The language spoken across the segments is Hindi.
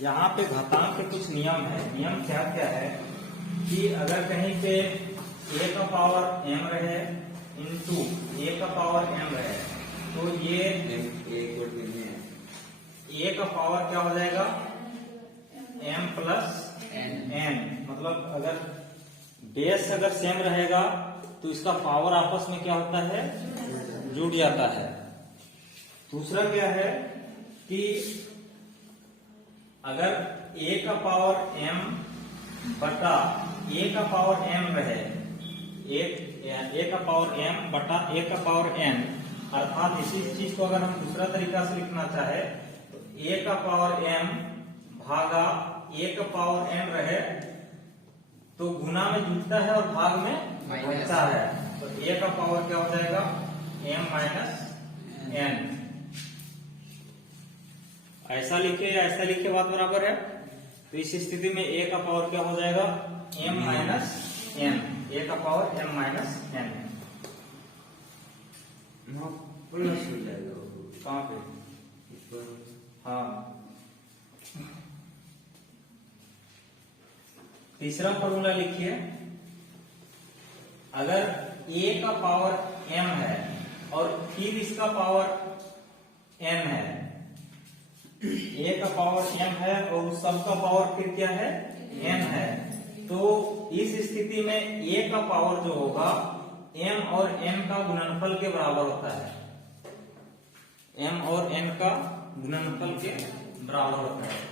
यहाँ पे घातांक के कुछ नियम है। नियम क्या क्या है कि अगर कहीं पे a का पावर m रहे इंटू a का पावर m रहे तो ये a का पावर क्या हो जाएगा m प्लस n। मतलब अगर बेस अगर सेम रहेगा तो इसका पावर आपस में क्या होता है, जुड़ जाता है। दूसरा क्या है कि अगर a का पावर m बटा a का पावर m रहे, a का पावर m बटा a का पावर n, अर्थात इसी चीज को अगर हम दूसरा तरीका से लिखना चाहे तो a का पावर m भागा a का पावर n रहे तो गुना में जुटता है और भाग में बचता है, तो a का पावर क्या हो जाएगा m माइनस n। ऐसा लिखे या ऐसा लिखे बात बराबर है। तो इस स्थिति में a का पावर क्या हो जाएगा m माइनस n, a का power m minus n। Plus हो जाएगा कहाँ पे? हाँ, तीसरा फॉर्मूला लिखिए। अगर a का पावर m है और फिर इसका पावर n है, a का पावर m है और उस सब का पावर फिर क्या है n है, तो इस स्थिति में a का पावर जो होगा m और n का गुणनफल के बराबर होता है। m और n का गुणनफल के बराबर होता है।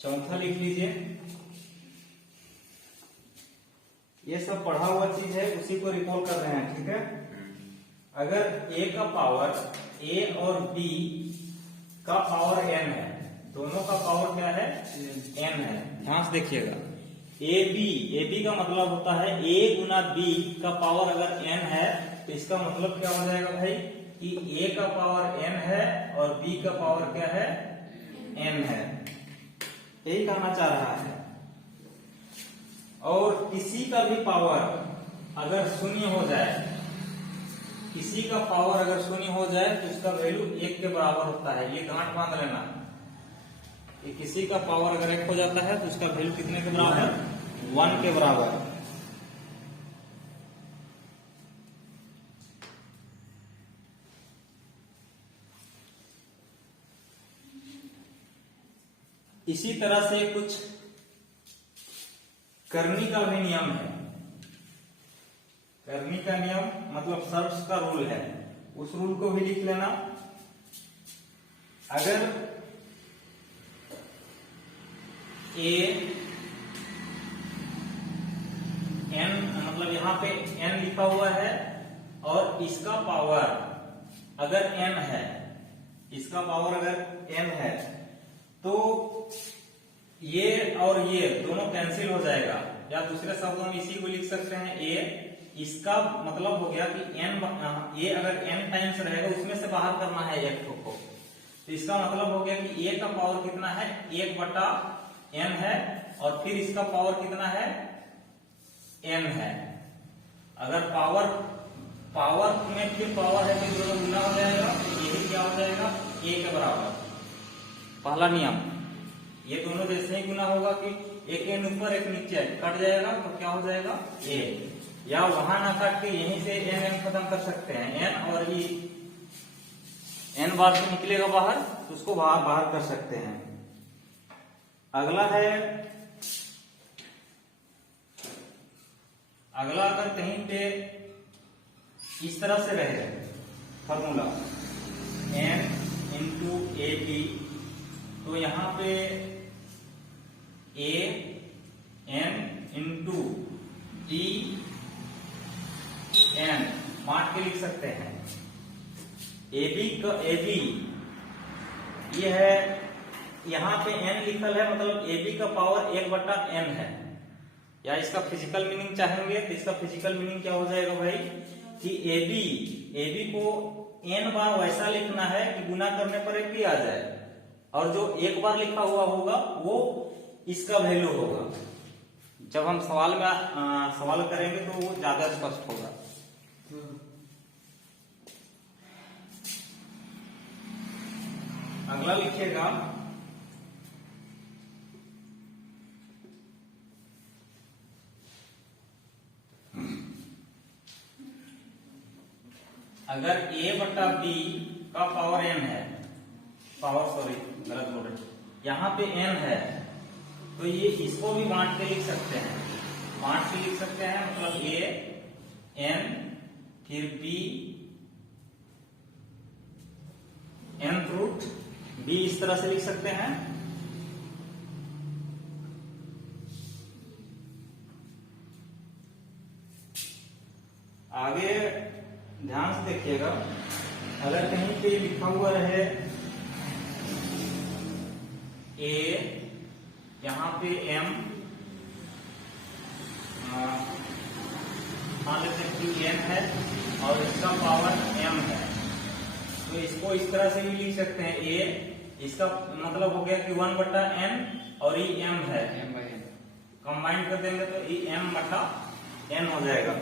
चौथा लिख लीजिए। ये सब पढ़ा हुआ चीज है, उसी को रिकॉल कर रहे हैं, ठीक है। अगर a का पावर a और b का पावर n है, दोनों का पावर क्या है n है। ध्यान से देखिएगा, ab का मतलब होता है a गुना b का पावर अगर n है तो इसका मतलब क्या हो जाएगा भाई कि a का पावर n है और b का पावर क्या है n है। यही कहना चाह रहा है। और किसी का भी पावर अगर शून्य हो जाए, किसी का पावर अगर शून्य हो जाए तो इसका वैल्यू 1 के बराबर होता है। ये गांठ बांध लेना कि किसी का पावर अगर 1 हो जाता है तो उसका वैल्यू कितने के बराबर, 1 के बराबर। इसी तरह से कुछ करनी का भी नियम है। करनी का नियम मतलब सर्व्स का रूल है, उस रूल को भी लिख लेना। अगर a n मतलब यहां पे n लिखा हुआ है और इसका पावर अगर n है, इसका पावर अगर n है तो ये और ये दोनों कैंसिल हो जाएगा, या दूसरे शब्दों में इसी को लिख सकते हैं a। इसका मतलब हो गया कि a अगर n टाइम्स रहेगा उसमें से बाहर करना है एक को, तो इसका मतलब हो गया कि a का पावर कितना है 1 बटा n है और फिर इसका पावर कितना है n है। अगर पावर में फिर पावर है तो दोनों गुना हो जाएगा, यही क्या हो जाएगा a के बराबर। पहला नियम, ये दोनों जैसे ही गुना होगा कि एक n ऊपर एक नीचे कट जाएगा तो क्या हो जाएगा a, या वहां ना काट के यहीं से n खत्म कर सकते हैं। n और e n बार से निकलेगा बाहर तो उसको बाहर कर सकते हैं। अगला है, अगला अगर कहीं पे इस तरह से रहे formula n into a b, तो यहाँ पे a n into d n बांट के लिख सकते हैं। ए बी ये है, यहाँ पे n लिखल है मतलब ए बी का पावर 1 बटा n है, या इसका फिजिकल मीनिंग चाहेंगे तो इसका फिजिकल मीनिंग क्या हो जाएगा भाई कि ए बी को n बार वैसा लिखना है कि गुना करने पर एक भी आ जाए, और जो एक बार लिखा हुआ होगा वो इसका वैल्यू होगा। जब हम सवाल में सवाल करेंगे तो वो ज्यादा स्पष्ट होगा। अगला लिखिएगा, अगर a बटा b का पावर n है, पावर सॉरी गलत बोल रहे, यहाँ पे n है, तो ये इसको भी बांट के लिख सकते हैं, बांट के लिख सकते हैं, मतलब a n फिर b n रूट b इस तरह से लिख सकते हैं। आगे ध्यान से देखिएगा, अगर कहीं पे लिखा हुआ रहे a, यहाँ पे m, मान लेते हैं कि n है और इसका पावर m है, तो इसको इस तरह से भी लिख सकते हैं a, इसका मतलब हो गया कि 1 बटा n और ये m है, कंबाइन कर देंगे तो ये m बटा n हो जाएगा।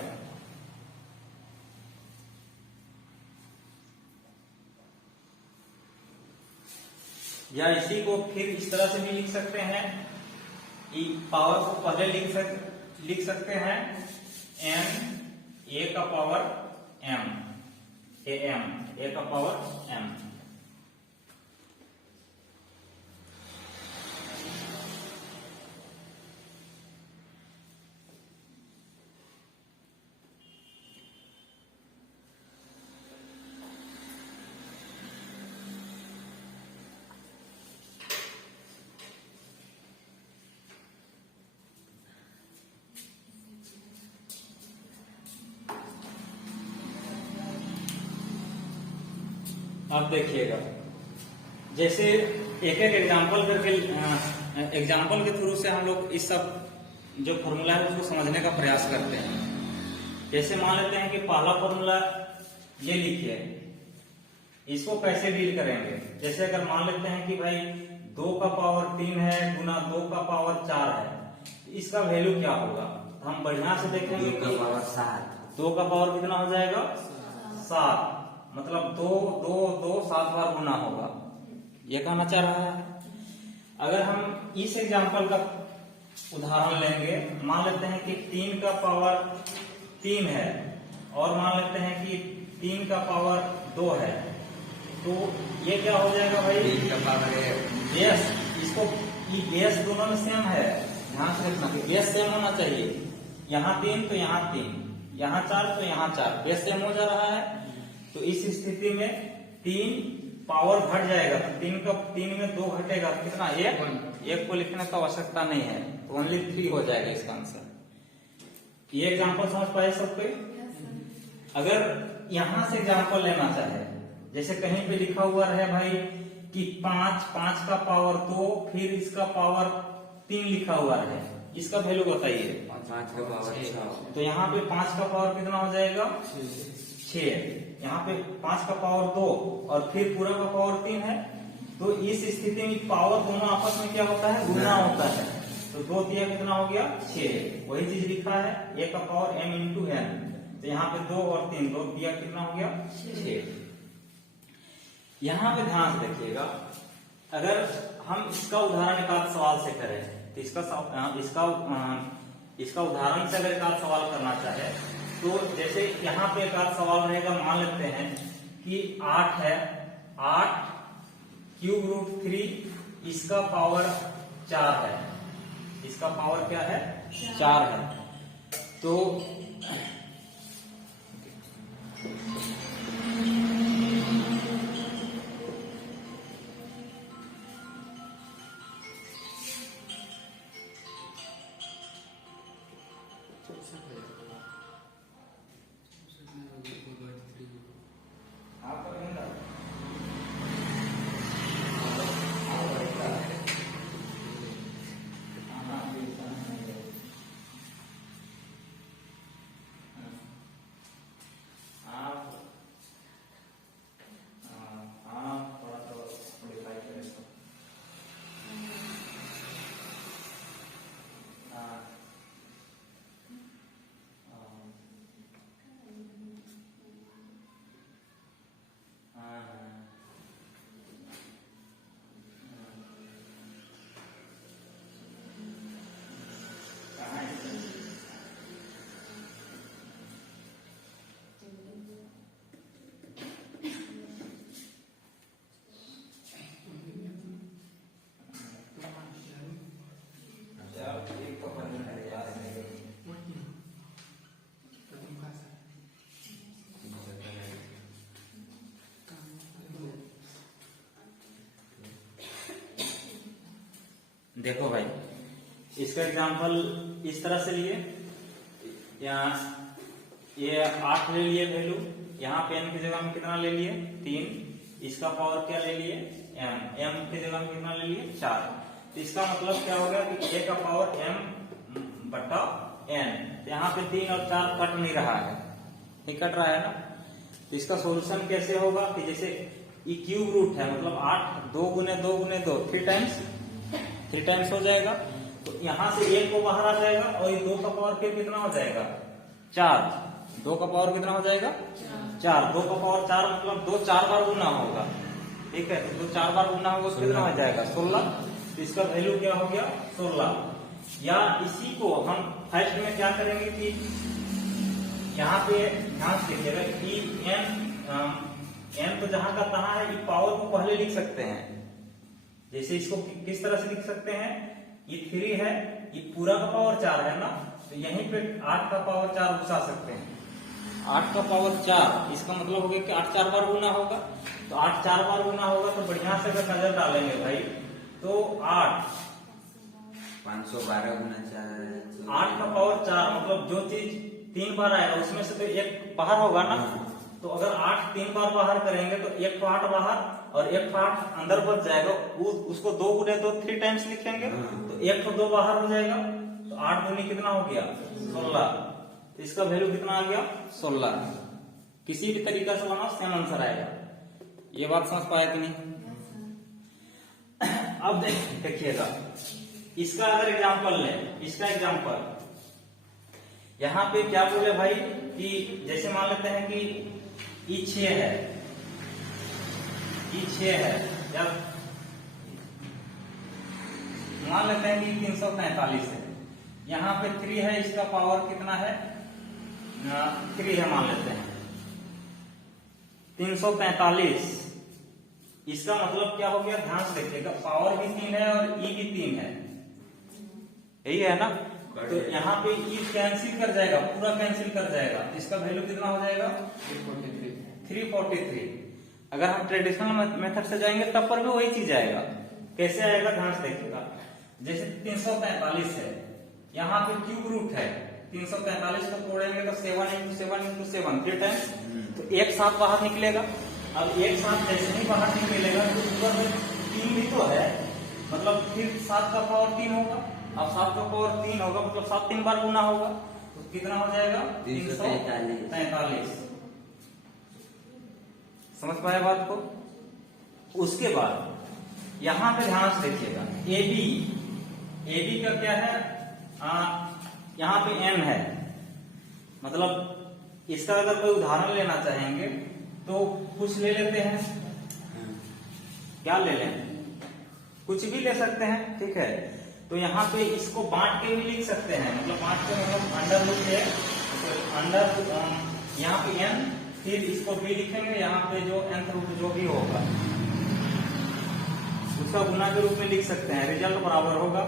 या इसी को फिर इस तरह से भी लिख सकते हैं, पावर को पहले लिख सकते हैं n a का पावर m, a का पावर m। अब देखिएगा, जैसे एक एक एग्जाम्पल करके, एग्जाम्पल के थ्रू से हम लोग इस सब जो फॉर्मूला है उसको समझने का प्रयास करते हैं। जैसे मान लेते हैं कि पहला फॉर्मूला ये लिखिए, इसको कैसे डील करेंगे। जैसे अगर मान लेते हैं कि भाई 2 का पावर 3 है गुना 2 का पावर 4 है, इसका वैल्यू क्या होगा, तो हम बढ़िया से देखेंगे 2 का पावर 7, 2 का पावर कितना हो जाएगा 7, मतलब 2 7 बार गुना होगा, ये कहना चाह रहा है। अगर हम इस एग्जांपल का उदाहरण लेंगे, मान लेते हैं कि 3 का पावर 3 है और मान लेते हैं कि 3 का पावर 2 है, तो ये क्या हो जाएगा भाई 3 का पावर है बेस, इसको ये बेस दोनों में सेम है, ध्यान से रखना कि बेस सेम होना चाहिए, यहाँ 3 तो यहाँ 3, यहाँ 4 तो यहाँ 4, बेस सेम हो जा रहा है। तो इस स्थिति में 3 पावर घट जाएगा, तो 3 में 2 घटेगा, कितना 1 को लिखने का आवश्यकता नहीं है, तो ओनली 3 हो जाएगा इसका आंसर। ये एग्जांपल समझ पाए सब कोई? अगर यहां से एग्जांपल लेना चाहे, जैसे कहीं पे लिखा हुआ रहे भाई कि 5 का पावर 2 फिर इसका पावर 3 लिखा हुआ है, इसका वैल्यू बताइए। 5 का पावर 6, तो यहाँ पे 5 का पावर कितना हो जाएगा 6, यहाँ पे 5 का पावर 2 और फिर पूरा का पावर 3 है, तो इस स्थिति में पावर दोनों आपस में क्या होता है गुना होता है, तो 2 दिया कितना हो गया 6, वही चीज लिखा है a का पावर m इंटू n, तो यहाँ पे 2 और 3, 2 दिया कितना हो गया 6। यहाँ पे ध्यान से देखिएगा, अगर हम इसका उदाहरण एक आध सवाल से करें, तो इसका उदाहरण से अगर एक आध सवाल करना चाहे, तो जैसे यहाँ पे एक आध सवाल रहेगा, मान लेते हैं कि 8 है, 8 क्यूब रूट 3 इसका पावर 4 है, इसका पावर क्या है 4 है, तो देखो भाई, इसका एग्जांपल इस तरह से लिए, यहाँ ये 8 ले लिए वैल्यू, यहाँ पे n की जगह में कितना ले लिए 3, इसका पावर क्या ले लिए m की जगह में कितना ले लिए 4। तो इसका मतलब क्या हो गया कि a का पावर m बटा n, यहाँ पे 3 और 4 कट नहीं रहा है, नहीं कट रहा है ना। तो इसका सॉल्यूशन कैसे होगा कि जैसे ये क्यूब रूट है, मतलब 8 2 गुने 2 गुने 2 3 टाइम्स हो जाएगा। तो यहाँ से 1 को बाहर आ जाएगा और ये 2 का पावर फिर कितना हो जाएगा 4, 2 का पावर कितना हो जाएगा 4, 2 का पावर 4 मतलब 2 4 बार गुना होगा, ठीक है। तो 2 4 बार गुना होगा तो कितना हो जाएगा 16। तो इसका वैल्यू क्या हो गया 16। या इसी को हम फर्स्ट में क्या करेंगे कि यहाँ पे ध्यान से देखिएगा कि n तो जहां का तहां है, ये पावर को पहले लिख सकते हैं। जैसे इसको किस तरह से लिख सकते हैं, ये 3 है, ये पूरा का पावर 4 है ना, तो यहीं पे 8 का पावर 4 घुसा सकते हैं। 8 का पावर 4 इसका मतलब हो गया कि 8 4 बार गुना होगा। तो 8 4 बार गुना होगा तो बढ़िया से अगर नजर डालेंगे भाई तो 8 512 गुना 4, 8 का पावर 4 मतलब जो चीज 3 बार आएगा उसमें से तो एक बाहर होगा ना। तो अगर 8 3 बार बाहर करेंगे तो 1 को 8 बाहर और 1 को 8 अंदर बच जाएगा, उसको 2 गुने 2 3 टाइम्स लिखेंगे तो 1 को 2 बाहर हो जाएगा। तो 8 दूनी कितना हो गया 16। तो इसका वैल्यू कितना आ गया 16। किसी भी तरीका से बनाओ सेम आंसर आएगा। ये बात समझ पाया कि नहीं? अब देखिएगा इसका अगर एग्जांपल लें, इसका एग्जांपल यहाँ पे क्या बोले भाई कि जैसे मान लेते हैं कि ई 6 है, ई 6 है, या मान लेते हैं कि 343 है, यहाँ पे 3 है, इसका पावर कितना है 3 है मान लेते हैं 345। इसका मतलब क्या हो गया ध्यान से देखिएगा, पावर भी 3 है और ई भी 3 है, यही है ना। तो यहाँ पे ई कैंसिल कर जाएगा, पूरा कैंसिल कर जाएगा। इसका वैल्यू कितना हो जाएगा 343। अगर हम ट्रेडिशनल मेथड से जाएंगे तब पर भी वही चीज आएगा। कैसे आएगा ध्यान से देखिएगा, जैसे 343 है, यहाँ पे क्यूब रूट है, 343 को तोड़ेंगे तो 7 × 7 × 7 3 टाइम्स, तो एक साथ बाहर निकलेगा। अब एक साथ जैसे ही बाहर निकलेगा तो ऊपर में 3 भी तो है, मतलब फिर 7 का पावर 3 होगा। अब 7 का पावर 3 होगा मतलब 7 3 बार गुना होगा, तो कितना हो जाएगा 343। समझ पाए बात को? उसके बाद यहां पे ध्यान से देखिएगा, AB का क्या है, यहाँ पे n है, मतलब इसका अगर कोई उदाहरण लेना चाहेंगे तो कुछ ले लेते हैं, क्या ले लें, कुछ भी ले सकते हैं, ठीक है। तो यहाँ पे इसको बांट के भी लिख सकते हैं, मतलब बांट के मतलब अंडर रूट है, अंडर यहाँ पे n, फिर इसको भी लिखेंगे, यहाँ पे जो nth रूट जो भी होगा उसका गुना के रूप में लिख सकते हैं, रिजल्ट बराबर होगा।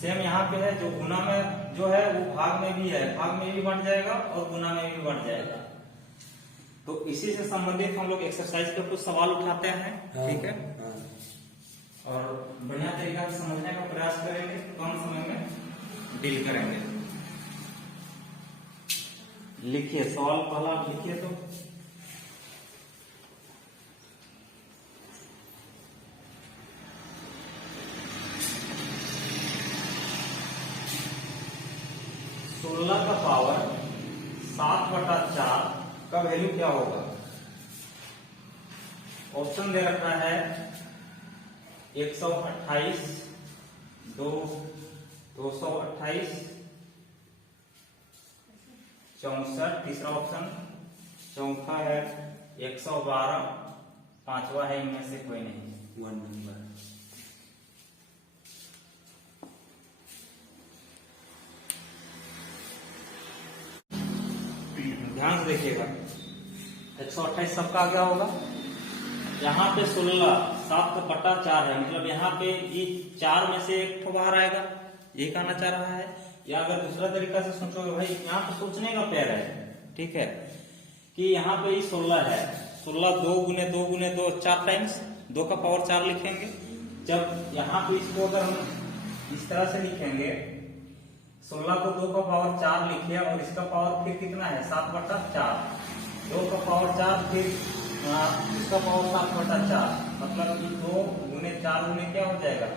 सेम यहाँ पे है, जो गुना में जो है वो भाग में भी है, भाग में भी बढ़ जाएगा और गुना में भी बढ़ जाएगा। तो इसी से संबंधित हम लोग एक्सरसाइज पे कुछ सवाल उठाते हैं, ठीक है, और बढ़िया तरीका से समझने का प्रयास करेंगे, कम समय में डील करेंगे। लिखिए सवाल पहला लिखिए, तो सोलह का पावर 7/4 का वैल्यू क्या होगा। ऑप्शन दे रखा है 128, 228, 64, तीसरा ऑप्शन, चौथा है 112, पांचवा है इनमें से कोई नहीं, 1 नंबर। ध्यान से देखिएगा, 128 सबका क्या होगा, यहाँ पे 16 7/4 है, मतलब यहाँ पे ये 4 में से एक ठो बाहर आएगा, ये कहना चाह रहा है। या अगर दूसरा तरीका से सोचोगे भाई, यहाँ पे सोचने का पैर है, ठीक है, कि यहाँ पे ये 16 है, 16 2 गुने 2 गुने 2 4 टाइम्स, 2 का पावर 4 लिखेंगे। जब यहाँ पे इसको अगर हम इस तरह से लिखेंगे 16 को 2 का पावर 4 लिखे और इसका पावर फिर कितना है 7/4, 2 का पावर 4 फिर इसका पावर 7/4, मतलब कि 2 गुने 4 गुने क्या हो जाएगा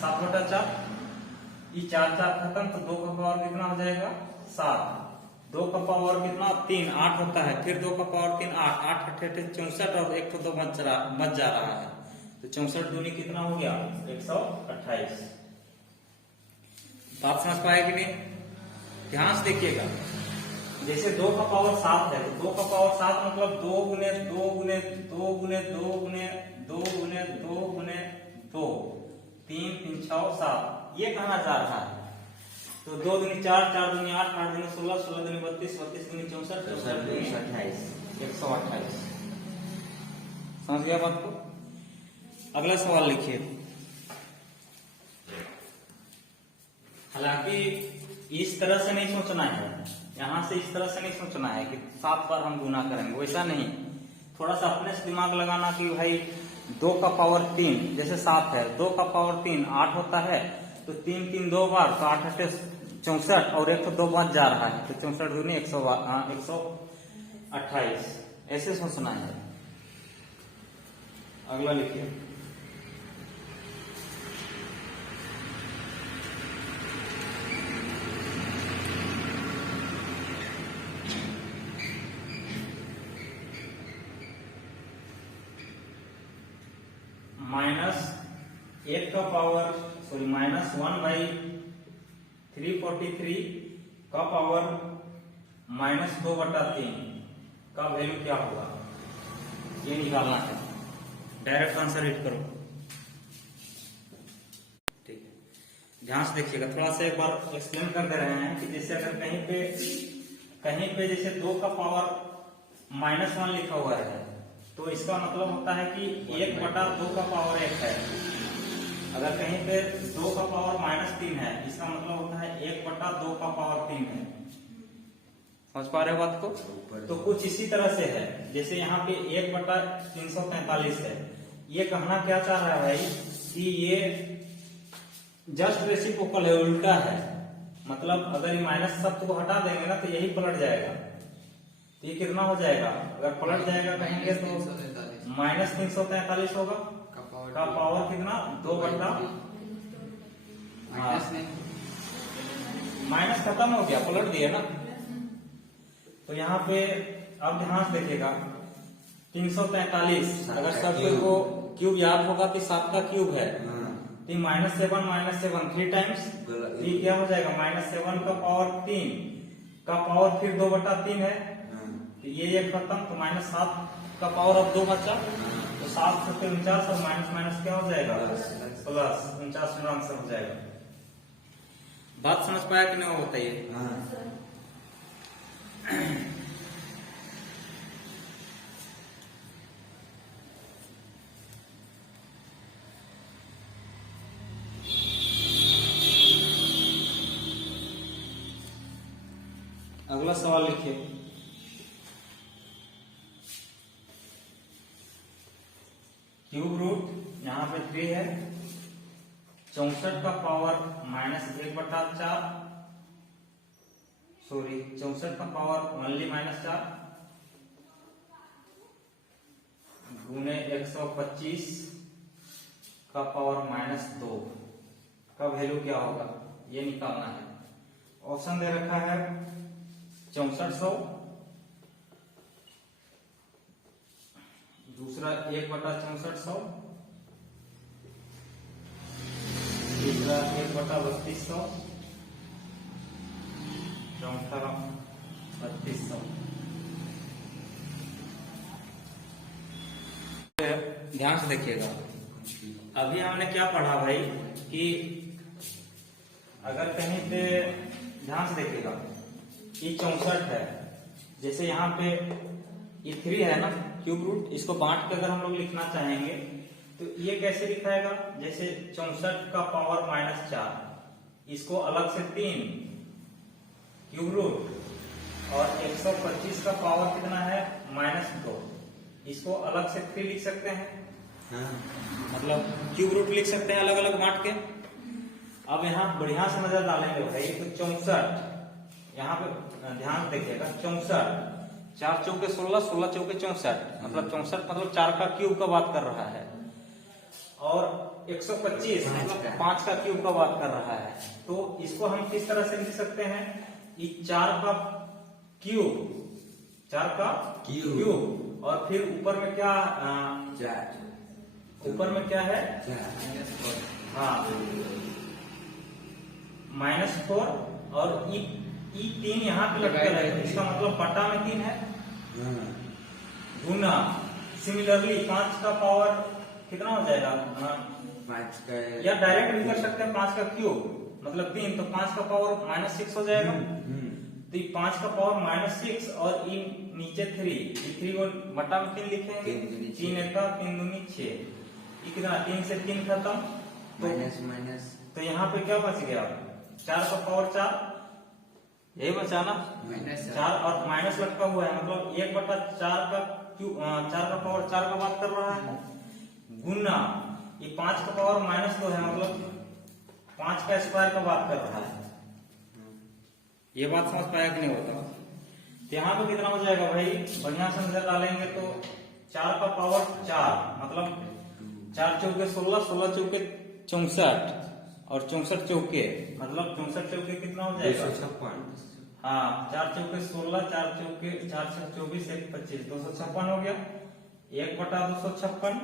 7/4। ये 4 4 खत्म तो 2 का पावर कितना हो जाएगा 7, 2 का पावर कितना 3 8 होता है, फिर 2 का पावर 3 8 8 8 64 और 1 तो 2 बच जा रहा है, तो 64 दूनी कितना हो गया 128। बात समझ पाए कि नहीं? ध्यान से देखिएगा, जैसे 2 का पावर 7 है तो 2 का पावर 7 मतलब 2 गुने 2 गुने 2 गुने 2 गुने 2 गुने 2 गुने 2, 3 3 6 7, ये कहाँ जा रहा है? तो 2 दूनी 4 4 दूनी 8 8 दूनी 16 16 दूनी 32 32 दूनी 64 64 दूनी 128। समझ गया बात को? अगला सवाल लिखिए। हालांकि इस तरह से नहीं सोचना है, यहां से इस तरह से नहीं सोचना है कि 7 बार हम गुना करेंगे, वैसा नहीं। थोड़ा सा अपने से दिमाग लगाना कि भाई 2 का पावर 3 जैसे 7 है, 2 का पावर 3 8 होता है, तो 3 3 2 बार तो 8 8 64 और 1 तो 2 बार जा रहा है, तो 64 दूनी 128, ऐसे सोचना है। अगला लिखिए। -1 का पावर -1/343 का पावर -2/3 का वैल्यू क्या होगा, ये निकालना है। डायरेक्ट आंसर हिट करो। ठीक है, ध्यान से देखिएगा, थोड़ा सा एक बार एक्सप्लेन कर दे रहे हैं कि जैसे अगर कहीं पे जैसे 2 का पावर -1 लिखा हुआ है, तो इसका मतलब होता है कि 1/2 का पावर 1 है। अगर कहीं पे 2 का पावर -3 है, इसका मतलब होता है 1/2 का पावर 3 है। समझ पा रहे हो बात को? तो कुछ इसी तरह से है, जैसे यहाँ पे 1/343 है। ये कहना क्या चाह रहा है भाई कि ये जस्ट रेसिप्रोकल है, उल्टा है। मतलब अगर ये माइनस शब्द को हटा देंगे ना तो यही पलट जाएगा, तो ये कितना हो जाएगा? अगर पलट जाएगा कहेंगे तो -343 होगा, का पावर कितना 2/, माइनस खत्म हो गया, पलट दिया ना। तो यहाँ पे अब ध्यान से देखिएगा, 343 अगर सब को क्यूब याद होगा तो 7 का क्यूब है, तो -7 3 टाइम्स, ये क्या हो जाएगा -7 का पावर 3 का पावर फिर 2/3 है, तो ये खत्म, तो -7 का पावर अब 2 बचा, तो 7 से 49 और माइनस क्या हो जाएगा प्लस 49 मेरा आंसर हो जाएगा। बात समझ पाया कि नहीं, बताइए। अगला सवाल लिखिए। क्यूब रूट यहाँ पे 3 है, 64 का पावर -1/4, सॉरी 64 का पावर ओनली -4 गुने 125 का पावर -2 का वैल्यू क्या होगा, ये निकालना है। ऑप्शन दे रखा है 6400, दूसरा 1/6400, तीसरा 1/3200, चौथा 3200। ध्यान से देखिएगा, अभी हमने क्या पढ़ा भाई कि अगर कहीं पे ध्यान से देखिएगा, ये 64 है, जैसे यहाँ पे ये 3 है ना क्यूब रूट, इसको बांट के अगर हम लोग लिखना चाहेंगे तो ये कैसे लिखाएगा, जैसे 64 का पावर -4, इसको अलग से 3 क्यूब रूट और 125 का पावर कितना है -2, इसको अलग से 3 लिख सकते हैं। मतलब क्यूब रूट लिख सकते हैं अलग अलग बांट के। अब यहाँ बढ़िया से नजर डालेंगे भाई तो 64, यहाँ पे ध्यान देखिएगा 64, 4 चौके 16, 16 चौके 64, मतलब 64 मतलब 4 का क्यूब का बात कर रहा है, और 125 मतलब 5 का क्यूब का बात कर रहा है। तो इसको हम किस तरह से लिख सकते हैं, ये 4 का क्यूब, 4 का क्यूब, और फिर ऊपर में क्या, ऊपर में क्या है, हाँ -4, और ई 3 यहाँ पे लगता है, इसका मतलब बटा में 3 है, गुना सिमिलरली 5 का पावर कितना हो जाएगा, 5 का, या डायरेक्ट भी कर सकते हैं 5 का क्यूब मतलब 3, तो 5 का पावर -6 हो जाएगा। तो ये 5 का पावर -6 और ई नीचे 3 को बटा में 3 लिखेंगे, 3 1 का 3 दूनी 6, ये कितना, 3 से 3 खत्म, तो यहाँ पे क्या बच गया, 4 का पावर 4, यही बचा ना, 4 और माइनस लटका हुआ है, मतलब 1/4 का क्यूब, 4 का पावर 4 का बात कर रहा है, गुना ये 5 का पावर -2 है, मतलब 5 का स्क्वायर का बात कर रहा है। ये बात समझ पाया कि नहीं होता, तो यहाँ पे कितना हो जाएगा भाई, बढ़िया से नजर डालेंगे तो 4 का पावर 4 मतलब 4 चौके 16, 16 चौके 64, और 64 चौके मतलब 64 चौके कितना हो जाएगा, 256, हाँ 4 चौके 16, 4 चौके 4 से 24, 1 25, 256 हो गया, 1/256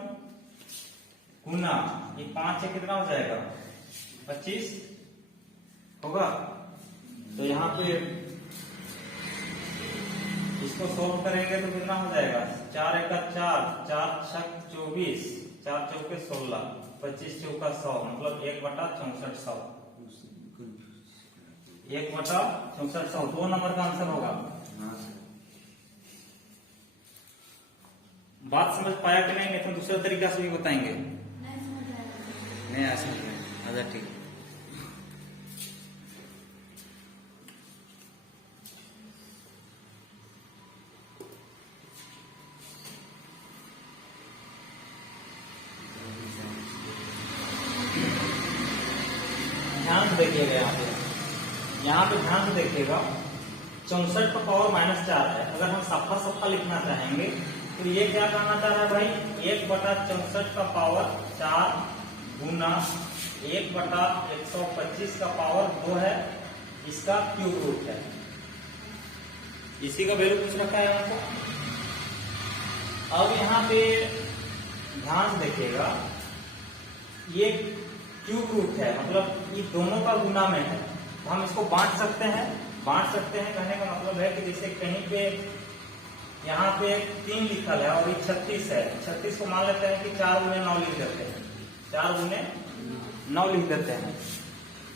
गुना ये 5 से कितना हो जाएगा, 25 होगा। तो यहाँ पे इसको सोल्व करेंगे तो कितना हो जाएगा, 4 1 4, 4 6 24, 4 चौके 16, 25 चौका 100, मतलब 1/6400, 1/6400, 2 नंबर का आंसर होगा। बात समझ पाया कि नहीं, तो दूसरे तरीका से भी बताएंगे, नहीं ऐसा नहीं, अच्छा ठीक है। ध्यान से देखिएगा, यहाँ पे ध्यान से देखिएगा, 64 का पावर -4 है, अगर हम सफा सफा लिखना चाहेंगे तो ये क्या करना चाह रहा है भाई, 1/64 का पावर 4 गुना 1/125 का पावर 2 है, इसका क्यूब रूट है, इसी का वैल्यू पूछ रखा है हमको। अब यहाँ पे ध्यान से देखिएगा, ये क्यूब रूट है, मतलब ये दोनों का गुना में है, तो हम इसको बांट सकते हैं, कहने का मतलब है कि जैसे कहीं पे यहाँ पे 3 लिखल है और ये 36 है, 36 को मान लेते हैं कि 4 गुने 9 लिख देते हैं, 4 गुने 9 लिख देते हैं,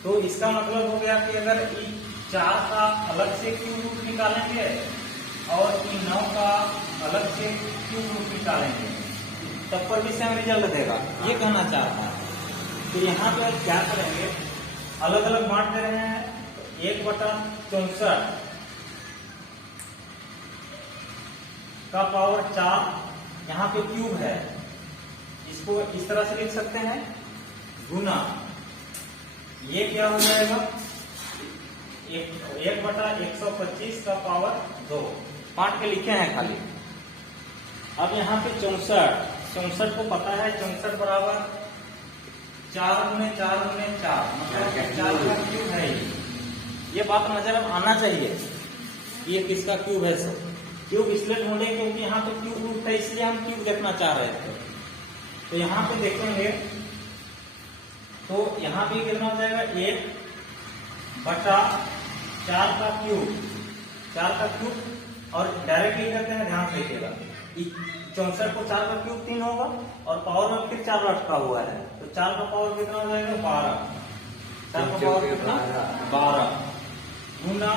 तो इसका मतलब हो गया कि अगर ये 4 का अलग से क्यूब रूट निकालेंगे और ये 9 का अलग से क्यूब रूट निकालेंगे तब पर भी सेम रिजल्ट देगा, ये कहना चाह रहा है। तो यहाँ पे क्या करेंगे, अलग अलग बांट दे रहे हैं, 1/64 का पावर 4, यहाँ पे क्यूब है, इसको इस तरह से लिख सकते हैं, गुना ये क्या हो जाएगा, 1/125 का पावर 2, बांट के लिखे हैं खाली। अब यहाँ पे 64 को पता है, 64 बराबर 4 गुने 4 गुने 4, मतलब 4 का क्यूब है, ये बात नजर अब आना चाहिए, ये किसका क्यूब है, सब क्यूब इसलिए ढूंढे क्योंकि यहाँ पे क्यूब रूट है, इसलिए हम क्यूब देखना चाह रहे थे। तो यहाँ पे देखेंगे तो यहाँ पे कितना हो जाएगा, 1/4 का क्यूब, 4 का क्यूब, और डायरेक्टली करते हैं, ध्यान से देखिएगा, 64 को 4 का क्यूब 3 होगा और पावर में फिर 4 लटका हुआ है, तो 4 का पावर कितना हो जाएगा, 12, 4 का पावर कितना, 12 गुना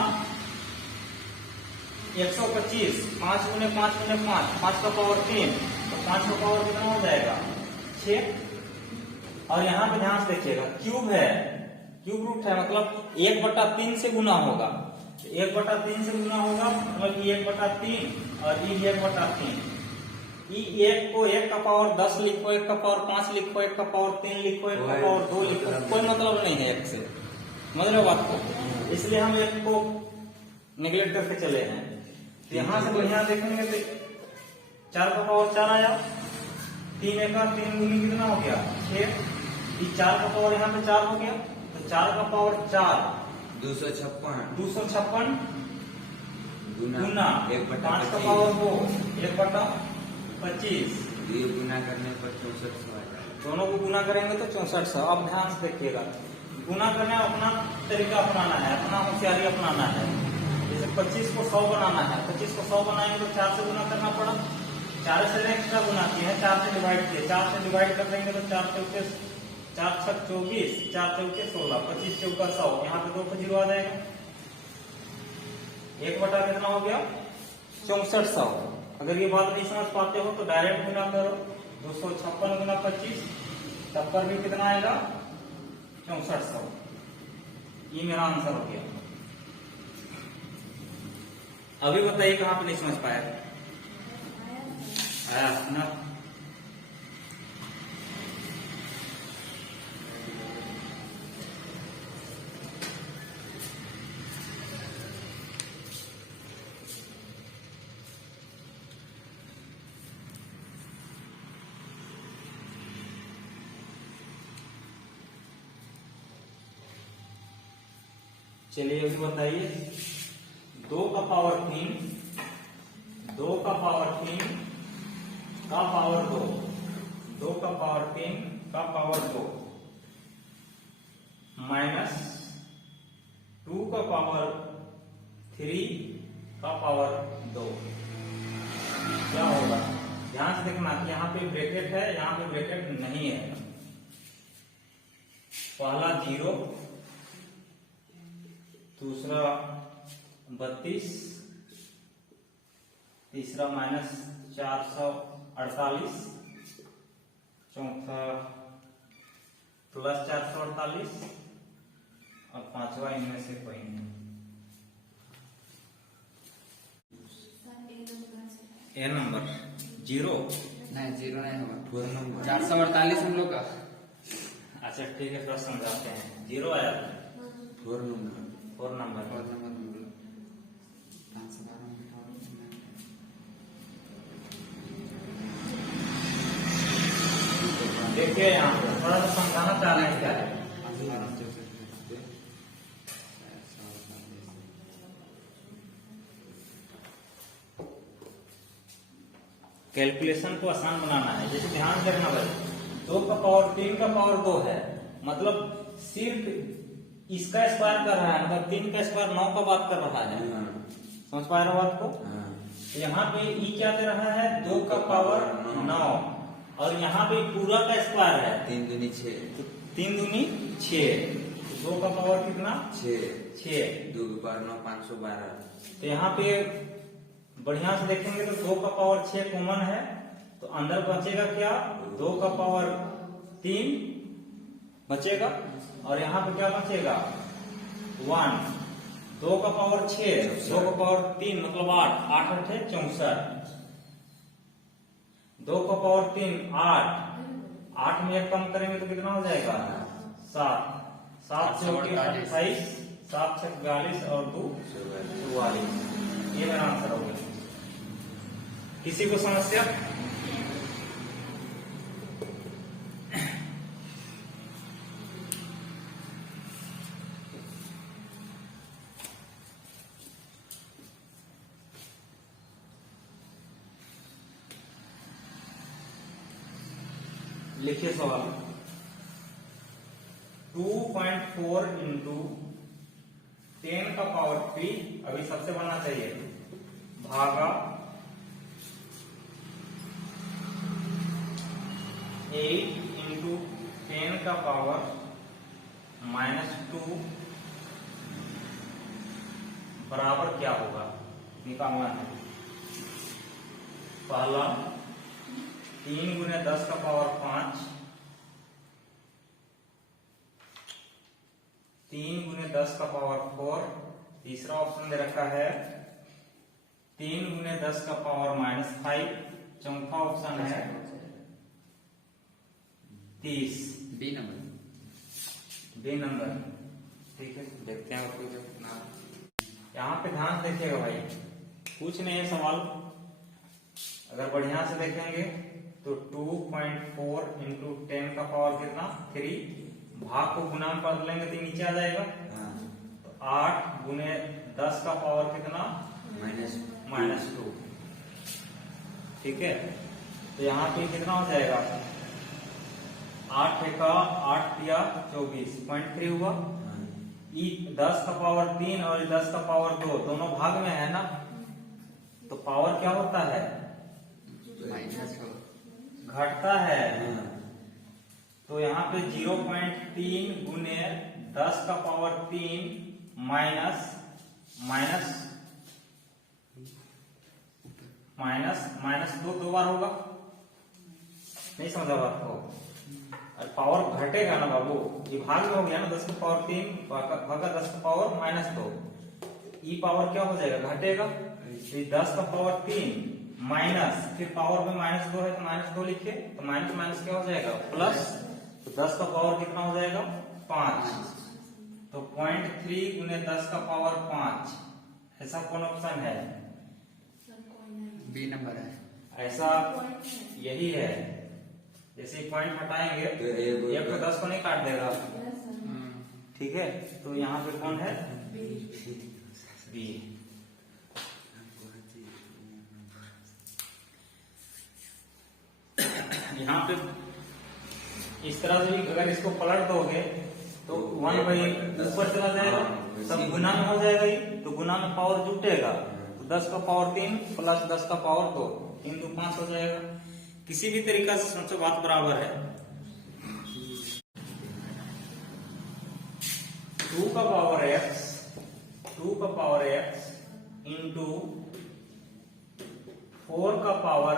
125, 5 गुने 5 गुने 5, 5 का पावर 3, तो 5 का पावर कितना हो जाएगा, 6। और यहाँ पे ध्यान से देखिएगा, क्यूब है, क्यूब रूट है, मतलब 1/3 से गुना होगा, 1/3 से गुना होगा, मतलब 1/3 और ये 1/3, एक को 1 का पावर 10 लिखो, 1 का पावर 5 लिखो, 1 का पावर 3 लिखो, 1 का पावर 2 लिखो, कोई मतलब नहीं है 1 से। समझ रहे हो बात को? इसलिए हम 1 को निगलेक्ट करके चले हैं। तो यहां से बढ़िया देखेंगे तो 4 का पावर 4 आया, 3 1 का 3 दूनी कितना हो गया 6, 4 का पावर यहाँ पे 4 हो गया, तो 4 का पावर 4 256 गुना 5 का पावर 2 1/25, ये गुना करने पर 6400 आ जाएगा। दोनों को गुना करेंगे तो 6400। अब ध्यान से देखिएगा, गुना करने अपना तरीका अपनाना है, अपना होशियारी अपनाना है। जैसे 25 को 100 बनाना है, 25 को 100 बनाएंगे तो 4 से गुना करना पड़ा, 4 से एक्स्ट्रा गुना किए हैं, 4 से डिवाइड किए, 4 से डिवाइड कर देंगे तो 4 चौके 4 छक 24, 4 चौके 16, 25 चौका 100, यहाँ पे 2 को 0 आ जाएगा, 1 कितना हो गया 6400। अगर ये बात नहीं समझ पाते हो तो डायरेक्ट गुना करो, 256 गुना 25, तब पर भी कितना आएगा 6400। ये मेरा आंसर हो गया। अभी बताइए कहां पे नहीं समझ पाया? आया ना? चलिए अभी बताइए, 2 का पावर 3 का पावर 2, 2 का पावर 3 का पावर 2 माइनस 2 का पावर 3 का पावर 2, क्या होगा? ध्यान से देखना कि यहाँ पे ब्रैकेट है, यहाँ पे ब्रैकेट नहीं है। पहला 0, दूसरा 32, तीसरा माइनस 448, चौथा प्लस 448 और पांचवा इनमें से कोई नहीं। ए नंबर 0 नहीं, 0 नहीं होगा, 4 नंबर 448 हम लोग का। अच्छा ठीक है, थोड़ा समझाते हैं। 0 आया, 4 नंबर 4 नंबर 512 देखिए, यहाँ पे थोड़ा सा समझाना चाह रहे हैं क्या है। कैलकुलेशन को आसान बनाना है। जैसे ध्यान रखना भाई, 2 का पावर 3 का पावर 2 है, मतलब सिर्फ इसका स्क्वायर कर रहा है, मतलब 3 का स्क्वायर 9 का बात कर रहा है। समझ पा रहे हो बात को? यहाँ पे ई क्या दे रहा है 2 का पावर 9, और यहाँ पे पूरा का स्क्वायर है 3 दूनी 6, तो 3 दूनी 6, 2 का पावर कितना 6, 2 का पावर 9 512। तो यहाँ पे बढ़िया से देखेंगे तो 2 का पावर 6 कॉमन है, तो अंदर बचेगा क्या 2 का पावर 3 बचेगा, और यहाँ पे क्या बचेगा 1, 2 का पावर 6, 2 का पावर 3 मतलब 8, 8 8 64, 2 का पावर 3 8, 8 में 1 कम करेंगे तो कितना हो जाएगा 7, 7 से 28, 7 से 42 और 2 44। ये मेरा आंसर हो गया। किसी को समस्या? लिखिए सवाल। 2.4 इंटू 10 का पावर 3, अभी सबसे बनना चाहिए, भागा 8 इंटू 10 का पावर -2 बराबर क्या होगा, निकालना है। पहला 3 गुने 10 का पावर 5, 3 गुने 10 का पावर 4, तीसरा ऑप्शन दे रखा है 3 गुने 10 का पावर -5, चौथा ऑप्शन है 30, बी नंबर। B number. ठीक है, देखते हैं और कुछ अपना। यहाँ पे ध्यान देखिएगा भाई, कुछ नहीं है सवाल। अगर बढ़िया से देखेंगे तो 2.4 इंटू 10 का पावर कितना 3, भाग को गुना में बदल लेंगे तो नीचे आ जाएगा। तो 8 गुने 10 का पावर कितना -2। ठीक है, तो यहाँ पे कितना हो जाएगा 8 का 8 दिया 24.3 हुआ। 10 का पावर 3 और 10 का पावर 2 दोनों भाग में है ना, तो पावर क्या होता है घटता है। तो यहाँ पे 0.3 गुने 10 का पावर 3 माइनस दो बार होगा। नहीं समझा बात को? और पावर घटेगा ना बाबू, ये भाग में हो गया ना, 10 का पावर 3 भागा 10 का पावर -2, ई पावर क्या हो जाएगा घटेगा। 10 का पावर 3 माइनस, फिर पावर में -2 है तो -2 लिखिए, तो माइनस माइनस क्या हो जाएगा प्लस। तो 10 का पावर कितना हो जाएगा 5, तो 0.3 गुने 10 का पावर 5। ऐसा कौन ऑप्शन है? बी नंबर है। ऐसा यही है। जैसे पॉइंट हटाएंगे तो 1 को 10 को नहीं काट देगा। ठीक है, तो यहाँ पे कौन है बी। यहाँ पे इस तरह से भी अगर इसको पलट दोगे तो 1 भाई ऊपर चला जाएगा, सब गुना में हो जाएगा। ये तो गुना में पावर जुटेगा, तो 10 का पावर 3 प्लस 10 का पावर 2, 3 2 5 हो जाएगा। किसी भी तरीका से समझो बात बराबर है। 2 का पावर x इंटू 4 का पावर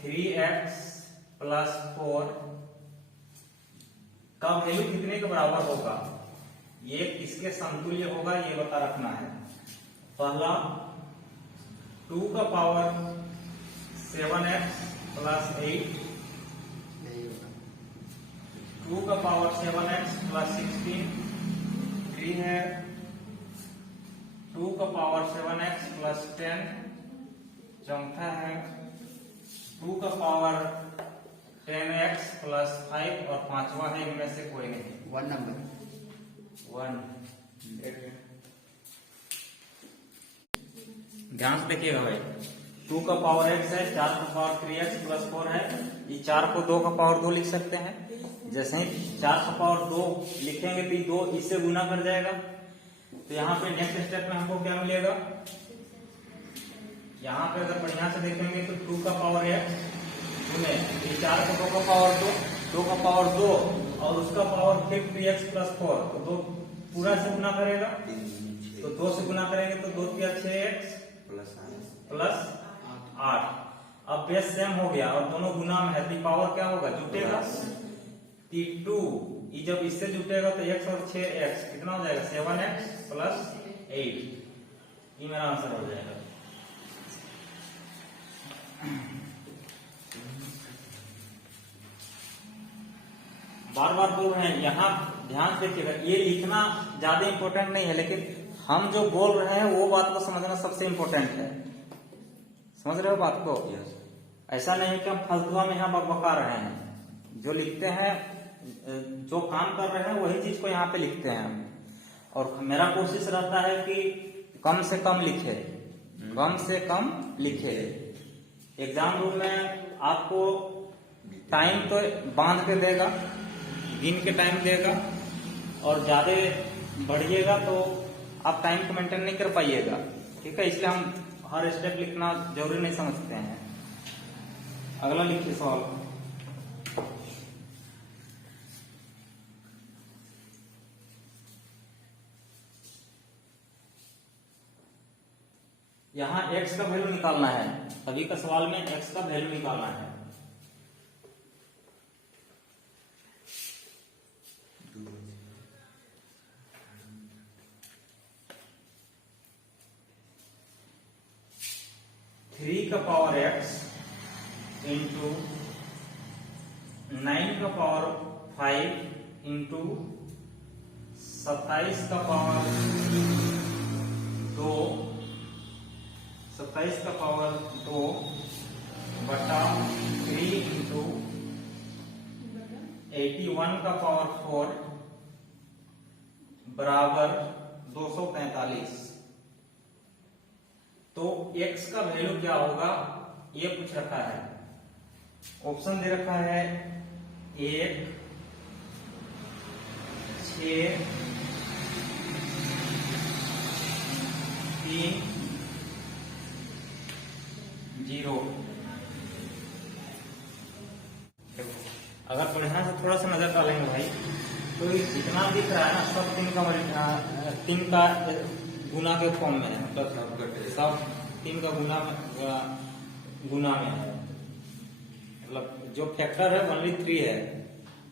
3x प्लस 4 का वैल्यू कितने के बराबर होगा, ये किसके समतुल्य होगा ये बता रखना है। पहला 2 का पावर 7x प्लस 8, 2 का पावर 7x प्लस 16 3 है, 2 का पावर 7x प्लस 10 चौथा है, 2 का पावर 10x प्लस 5 और पांचवा है, इनमें से कोई नहीं। 1 नंबर 1। ध्यान से देखिएगा भाई, 2 का पावर x है, 4 का पावर 3x प्लस 4 है। ये 4 को 2 का पावर 2 लिख सकते हैं। जैसे ही 4 का पावर 2 लिखेंगे तो ये 2 इससे गुना कर जाएगा। तो यहाँ पे नेक्स्ट स्टेप में हमको क्या मिलेगा, यहाँ पे अगर बढ़िया से देखेंगे तो 2 का पावर x गुने 4 को 2 का पावर 2 का पावर 2 और उसका पावर फिर 3x प्लस 4, तो 2 पूरा से गुना करेगा, तो 2 से गुना करेंगे तो 2 3 6x प्लस 8। अब बेस सेम हो गया और दोनों गुना में है, तो पावर क्या होगा जुटेगा। 2 ये जब इससे जुटेगा तो x और 6x कितना हो जाएगा 7x प्लस 8। ये मेरा आंसर हो जाएगा। बार बार बोल रहे हैं, यहाँ ध्यान देखिएगा, ये लिखना ज्यादा इंपॉर्टेंट नहीं है, लेकिन हम जो बोल रहे हैं वो बात को समझना सबसे इंपॉर्टेंट है। समझ रहे हो बात को? ऐसा नहीं है कि हम फालतुआ में यहाँ बकबका रहे हैं। जो लिखते हैं, जो काम कर रहे हैं वही चीज को यहाँ पे लिखते हैं हम। और मेरा कोशिश रहता है कि कम से कम लिखे, कम से कम लिखे। एग्जाम रूम में आपको टाइम तो बांध के देगा, गिन के टाइम देगा, और ज्यादा बढ़िएगा तो आप टाइम को मेंटेन नहीं कर पाइएगा। ठीक है, इसलिए हम हर स्टेप लिखना जरूरी नहीं समझते हैं। अगला लिखिए सवाल। यहाँ x का वैल्यू निकालना है, सभी का सवाल में x का वैल्यू निकालना है। थ्री का पावर x इंटू 9 का पावर 5 इंटू 27 का पावर 2, 27 का पावर 2 बटा 3 इंटू 81 का पावर 4 बराबर 245। तो x का वैल्यू क्या होगा ये पूछ रखा है। ऑप्शन दे रखा है 1, 6, 3, 0। अगर बढ़िया से थोड़ा सा नजर डालेंगे भाई तो ये जितना दिख रहा है ना सब 3 का गुना के फॉर्म में है, मतलब सब 3 का गुना में है। मतलब जो फैक्टर है ओनली 3 है,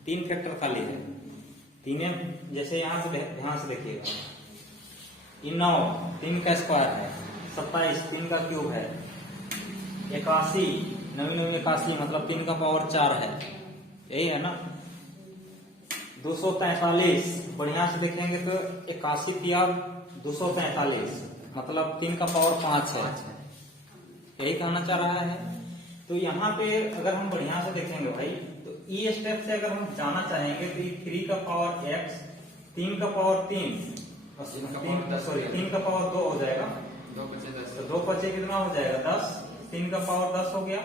3 फैक्टर खाली है। तीन जैसे यहाँ से ध्यान से देखिएगा, 9 3 का स्क्वायर है, 27 3 का क्यूब है, 81 81 मतलब 3 का पावर 4 है, यही है ना। 243 बढ़िया से देखेंगे तो 81 तिया 243 मतलब 3 का पावर 5 है, यही कहना चाह रहा है। तो यहाँ पे अगर हम बढ़िया से देखेंगे भाई तो ई स्टेप से अगर हम जाना चाहेंगे तो 3 का पावर x, 3 का पावर 3 का पावर 2 हो जाएगा, 2 बचे कितना हो जाएगा 10, 3 का पावर 10 हो गया,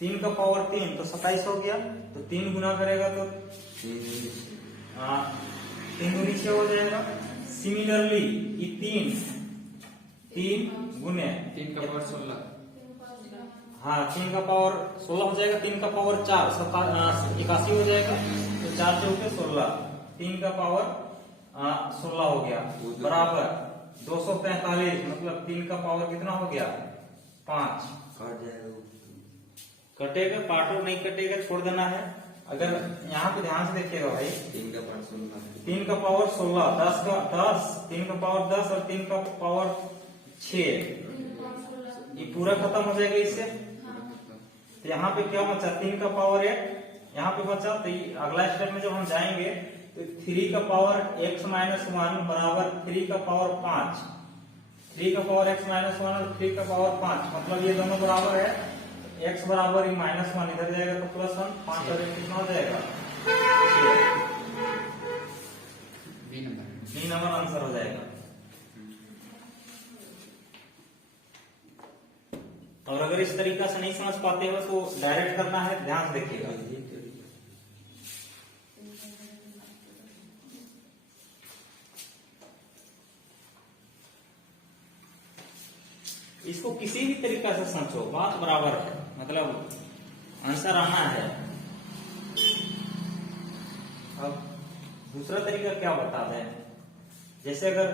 3 का पावर 3 तो 27 हो गया, तो 3 गुना करेगा तो 3 गुनी 6 हो जाएगा। सिमिलरली ये 3 गुने 3 का पावर 16, हाँ 3 का पावर 16 हो जाएगा, 3 का पावर 4 81 हो जाएगा, तो 4 से होके 16, 3 का पावर 16 हो गया बराबर 245 मतलब 3 का पावर कितना हो गया 5। कट जाएगा, कटेगा, पार्ट नहीं कटेगा, छोड़ देना है। अगर यहाँ पे ध्यान से देखिएगा भाई 3 का पावर 16, 3 का पावर 16, 10 का 10, 3 का पावर 10 और 3 का पावर 6, ये पूरा खत्म हो जाएगा इससे। तो यहाँ पे क्या बचा 3 का पावर 1 यहाँ पे बचा, तो अगला स्टेप में जब हम जाएंगे तो 3 का पावर x माइनस 1 बराबर 3 का पावर 5, 3 का पावर x माइनस 1 और 3 का पावर 5 मतलब ये दोनों बराबर है, x बराबर ही -1 इधर जाएगा तो +1, 5 और 1 कितना हो जाएगा 6, बी नंबर आंसर हो जाएगा। और अगर इस तरीका से नहीं समझ पाते हो तो डायरेक्ट करना है, ध्यान से देखिएगा। इसको किसी भी तरीका से समझो बात बराबर है, मतलब आंसर आना है। अब दूसरा तरीका क्या बता दें, जैसे अगर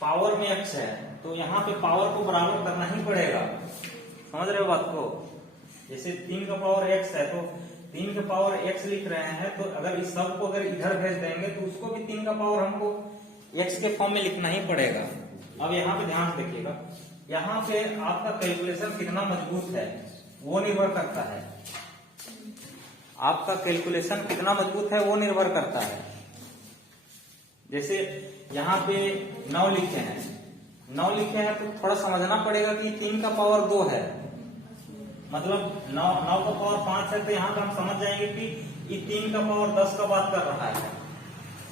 पावर में x है तो यहाँ पे पावर को बराबर करना ही पड़ेगा, समझ रहे हो बात को। जैसे 3 का पावर x है तो 3 का पावर x लिख रहे हैं, तो अगर इस सब को अगर इधर भेज देंगे तो उसको भी 3 का पावर हमको x के फॉर्म में लिखना ही पड़ेगा। अब यहाँ पे ध्यान देखिएगा, यहाँ पे आपका कैलकुलेशन कितना मजबूत है वो निर्भर करता है, आपका कैलकुलेशन कितना मजबूत है वो निर्भर करता है। जैसे यहाँ पे 9 लिखे हैं, 9 लिखे हैं तो थोड़ा समझना पड़ेगा कि 3 का पावर 2 है, मतलब 9 का पावर 5 है, तो यहाँ पे हम समझ जाएंगे कि ये 3 का पावर 10 का बात कर रहा है।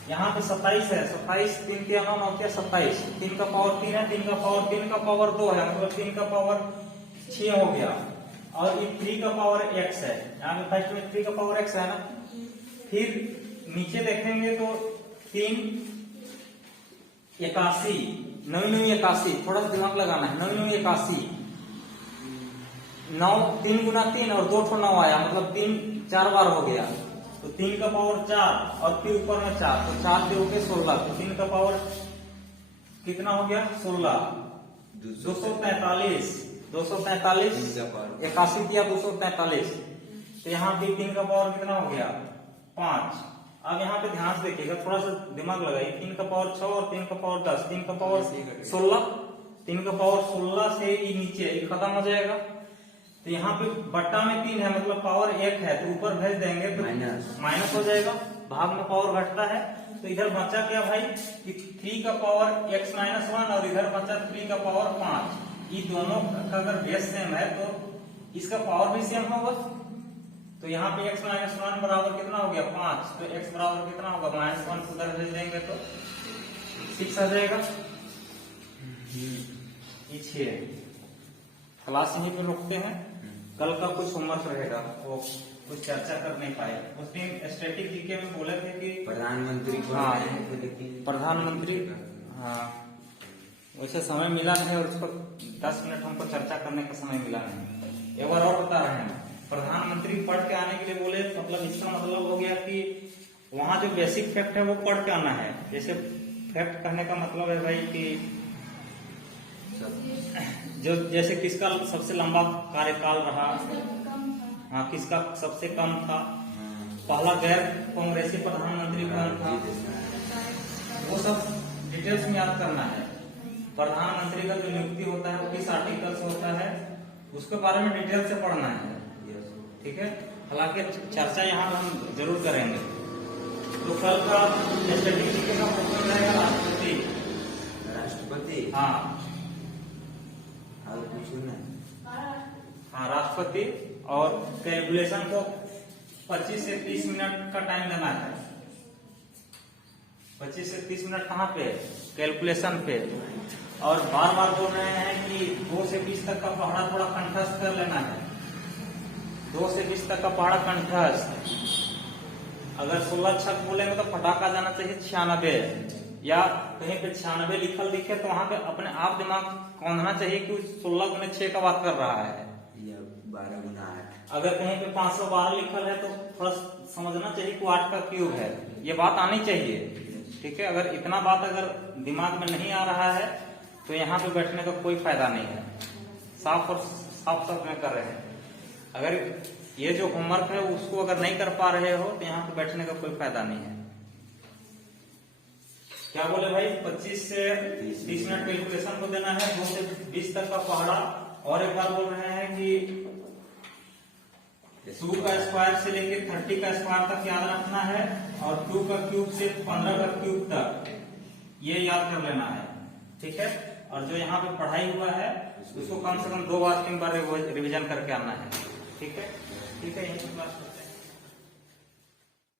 यहाँ पे 27 है, 27 3 के 9 9 के 27, 3 का पावर 3 है, 3 का पावर 2 है, मतलब 3 का पावर 6 हो गया। और ये 3 का पावर x है, यहाँ पे फर्स्ट में 3 का पावर x है ना। फिर नीचे देखेंगे तो 3 81 81, थोड़ा सा दिमाग लगाना है, 81 9 3 गुना 3 और 2 9 आया, मतलब 3 4 बार हो गया, तो 3 का पावर 4 और फिर ऊपर में 4, तो 4 से होके 16, तो 3 का पावर कितना हो गया 16, 243 81 दिया 243, तो यहाँ पे 3 का पावर कितना हो गया 5। अब यहाँ पे ध्यान से देखिएगा, थोड़ा सा दिमाग लगाइए, 3 का पावर 6 और 3 का पावर 10, 3 का पावर 16, 3 का पावर 16 से ये नीचे ये खत्म हो जाएगा, तो यहाँ पे बट्टा में 3 है, मतलब पावर 1 है, तो ऊपर भेज देंगे तो माइनस हो जाएगा, भाग में पावर घटता है। तो इधर बचा क्या भाई कि 3 का पावर x माइनस 1 और इधर बचा 3 का पावर 5। ये दोनों का अगर बेस सेम है तो इसका पावर भी सेम होगा। तो यहाँ पे x माइनस 1 बराबर कितना हो गया 5, तो x बराबर कितना होगा -1 उधर भेज देंगे तो 6 आ जाएगा। ये 6 क्लास यहीं पे रोकते हैं, कल का कुछ होमवर्क रहेगा वो कुछ चर्चा कर नहीं पाए। उस दिन स्टैटिक जीके में बोले थे कि प्रधानमंत्री को हाँ, आए थे, लेकिन प्रधानमंत्री हाँ वैसे समय मिला नहीं और उस पर 10 मिनट हमको चर्चा करने का समय मिला नहीं। एक बार और बता रहे हैं, प्रधानमंत्री पढ़ के आने के लिए बोले, मतलब इसका मतलब हो गया कि वहाँ जो बेसिक फैक्ट है वो पढ़ के आना है। जैसे फैक्ट कहने का मतलब है भाई कि जो जैसे किसका सबसे लंबा कार्यकाल रहा, हाँ किसका सबसे कम था, पहला गैर कांग्रेसी प्रधानमंत्री कौन था, वो सब डिटेल्स में याद करना है। प्रधानमंत्री का जो नियुक्ति होता है वो किस आर्टिकल से होता है उसके बारे में डिटेल से पढ़ना है, ठीक है। हालांकि चर्चा यहाँ हम जरूर करेंगे। तो कल का स्टडी जीके का प्रश्न रहेगा राष्ट्रपति। राष्ट्रपति हाँ और कुछ नहीं। हाँ राष्ट्रपति, और कैलकुलेशन को 25 से 30 मिनट का टाइम देना है। 25 से 30 मिनट कहाँ पे, कैलकुलेशन पे। और बार बार बोल रहे हैं कि 2 से 20 तक का पहाड़ा थोड़ा कंठस्थ कर लेना है। 2 से 20 तक का पहाड़ा कंठस्थ। अगर 16 छक बोलेंगे तो फटाका जाना चाहिए 96, या कहीं पे 96 लिखल दिखे तो वहां पे अपने आप दिमाग कौंधना चाहिए कि 16 गुने 6 का बात कर रहा है, या 12 गुना 8। अगर कहीं पे 512 लिखल है तो थोड़ा समझना चाहिए कि 8 का क्यूब है, ये बात आनी चाहिए, ठीक है। अगर इतना बात अगर दिमाग में नहीं आ रहा है तो यहाँ पे बैठने का कोई फायदा नहीं है। साफ और साफ में कर रहे हैं। अगर ये जो होमवर्क है उसको अगर नहीं कर पा रहे हो तो यहाँ पे बैठने का कोई फायदा नहीं है। क्या बोले भाई, 25 से 30 मिनट कैलकुलेशन को देना है, 2 से 20 तक का पहाड़ा। और एक बार बोल रहे हैं कि 2 का स्क्वायर से लेके 30 का स्क्वायर तक याद रखना है, और 2 का क्यूब से 15 का क्यूब तक ये याद कर लेना है, ठीक है। और जो यहाँ पे पढ़ाई हुआ है उसको कम से कम 2 बार 3 बार रिवीजन करके आना है, ठीक है। ठीक है, यही क्लास करते हैं।